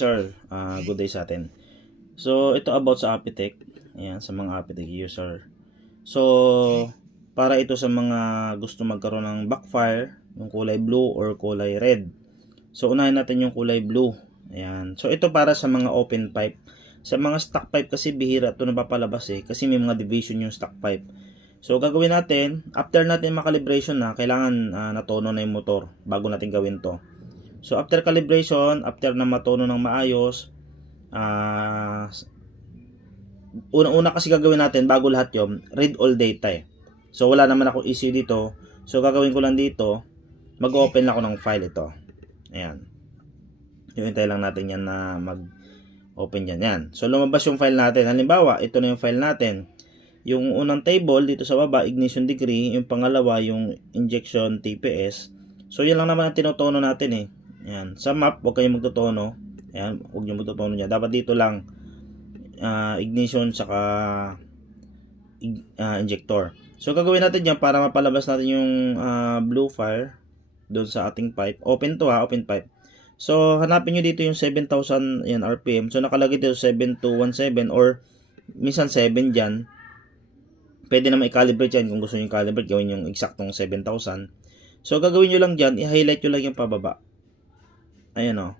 sir? Good day sa atin. So, ito about sa Apitech. Ayan, sa mga Apitech user. So, para ito sa mga gusto magkaroon ng backfire, yung kulay blue or kulay red. So, unahin natin yung kulay blue. Ayan. So, ito para sa mga open pipe. Sa mga stock pipe kasi bihira ito napapalabas kasi may mga division yung stock pipe. So, gagawin natin, after natin makalibration na, kailangan natono na yung motor bago natin gawin to. So, after calibration, after na matono ng maayos, una-una kasi gagawin natin bago lahat yun, read all data So, wala naman ako issue dito. So, gagawin ko lang dito, mag-open lang ako ng file ito. Ayan. Hintay lang natin yan na mag-open yan. Yan. So, lumabas yung file natin. Halimbawa, ito na yung file natin. Yung unang table, dito sa baba, ignition degree. Yung pangalawa, yung injection TPS. So, yan lang naman ang tinutono natin Ayan. Sa map, huwag kayong magtutono. Ayan, huwag nyo magtutono niya. Dapat dito lang, ignition saka injector. So, gagawin natin yan para mapalabas natin yung blue fire doon sa ating pipe. Open to open pipe. So, hanapin nyo dito yung 7,000 yan, RPM. So, nakalagay dito 7217 or minsan 7 dyan. Pwede na i-calibrate yan kung gusto nyo i-calibrate. Gawin yung eksaktong 7,000. So, gagawin nyo lang dyan, i-highlight nyo lang yung pababa. Ayan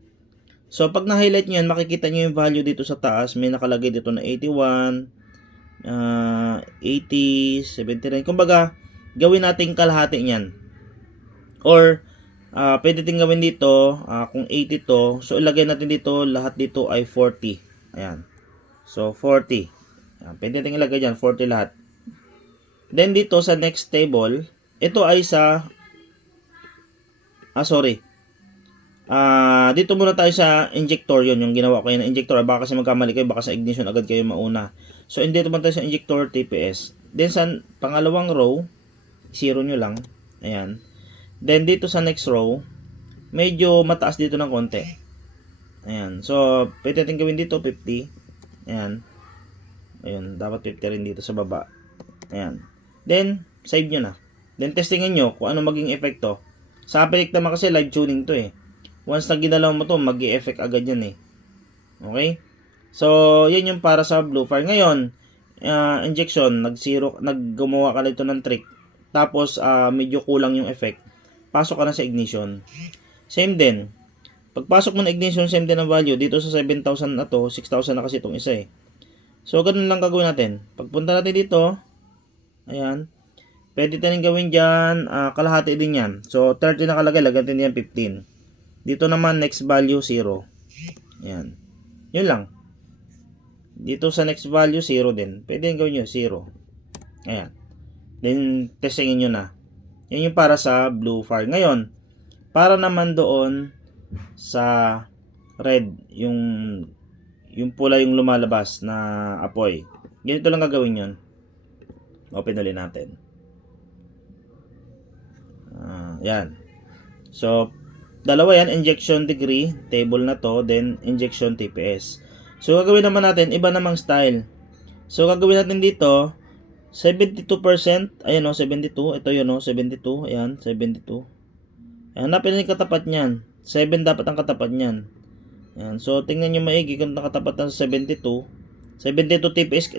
So, pag na-highlight nyo yan, makikita nyo yung value dito sa taas. May nakalagay dito na 81, 80, 79. Kumbaga, gawin natin kalahati niyan. Or, pwede din gawin dito, kung 80 to, so ilagay natin dito, lahat dito ay 40. Ayan. So, 40. Ayan. Pwede natin ilagay dyan, 40 lahat. Then, dito sa next table, ito ay sa, dito muna tayo sa injector yung ginawa ko yun na injector. Baka kasi magkamali kayo, baka sa ignition agad kayo mauna. So, dito muna tayo sa injector TPS. Then, sa pangalawang row, 0 nyo lang. Ayan. Then, dito sa next row, medyo mataas dito ng konti. Ayan. So, pwede natin gawin dito, 50. Ayan. Ayan. Dapat 50 rin dito sa baba. Ayan. Then, save nyo na. Then, testingin nyo kung ano maging epekto. Sa Apitech naman kasi live tuning to Once na ginalaw mo to, mag-i-effect agad yan Okay? So, yan yung para sa blue fire. Ngayon, injection, naggumawa ka nito ng trick. Tapos, medyo kulang yung effect. Pasok ka na sa ignition. Same din. Pagpasok mo na ignition, same din ang value. Dito sa 7,000 na to, 6,000 na kasi itong isa So, ganun lang gagawin natin. Pagpunta natin dito, ayan. Pwede tayong gawin dyan, kalahati din yan. So, 30 nakalagay, lagyan din yan 15. Dito naman, next value, 0. Ayan. Yun lang. Dito sa next value, 0 din. Pwede yung gawin nyo, 0. Ayan. Then, testingin nyo na. Yan yung para sa blue fire. Ngayon, para naman doon sa red, yung pula yung lumalabas na apoy. Ganito lang gagawin yun. Open ulit natin. Yan. So, dalawa yan, injection degree, table na to, then injection TPS. So, gagawin naman natin, iba namang style. So, gagawin natin dito, 72%, ayan 72, ito yun 72, ayan, 72. Ayan, hanapin na yung katapat niyan. 7 dapat ang katapat niyan. Ayan, so, tingnan nyo maigi kung nakatapat na sa 72. 72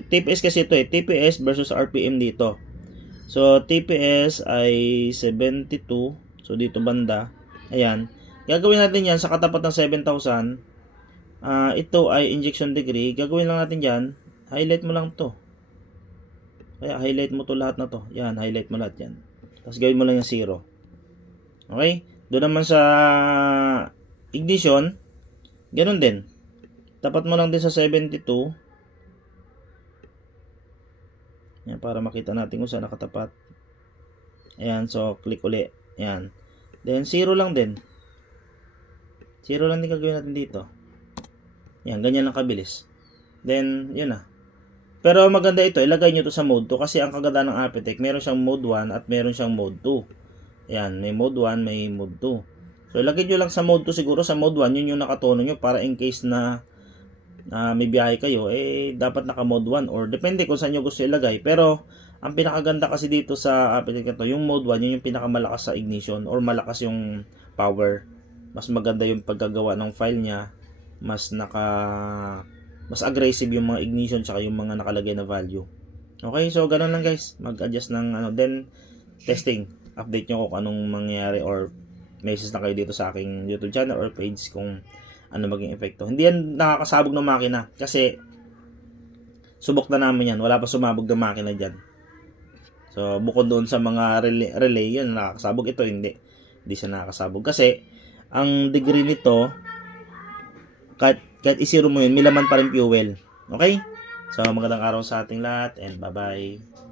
TPS kasi ito TPS versus RPM dito. So, TPS ay 72. So, dito banda. Ayan. Gagawin natin yan sa katapat ng 7,000. Ito ay injection degree. Gagawin lang natin dyan. Highlight mo lang to. Kaya, highlight mo to lahat na to. Yan, highlight mo lahat yan. Tapos, gawin mo lang yung 0. Okay? Doon naman sa ignition, ganun din. Tapat mo lang din sa 72. Yan, para makita natin kung saan nakatapat. Ayan, so click uli. Ayan. Then 0 lang din. 0 lang din gagawin natin dito. Yan, ganyan lang kabilis. Then, yun na. Pero maganda ito, ilagay nyo to sa mode 2 kasi ang kaganda ng Apitech, meron siyang mode 1 at meron siyang mode 2. Ayan, may mode 1, may mode 2. So, ilagay nyo lang sa mode 2 siguro. Sa mode 1, yun yung nakatono nyo para in case na may biyahe kayo, dapat naka mode 1 or depende kung saan nyo gusto ilagay. Pero, ang pinakaganda kasi dito sa Apitech ito, yung mode 1, yun yung pinakamalakas sa ignition or malakas yung power. Mas maganda yung paggagawa ng file niya. mas aggressive yung mga ignition tsaka yung mga nakalagay na value. Okay, so ganun lang guys. Mag-adjust ng then testing. Update nyo kung anong mangyayari or message na kayo dito sa aking YouTube channel or page kung ano maging epekto. Hindi yan nakakasabog ng makina kasi subok na namin yan. Wala pa sumabog ng makina dyan. So, bukod doon sa mga relay yun nakakasabog. Ito hindi. Hindi siya nakakasabog. Kasi, ang degree nito, kahit isiro mo yun, may laman pa rin fuel. Okay? So, magandang araw sa ating lahat and bye-bye.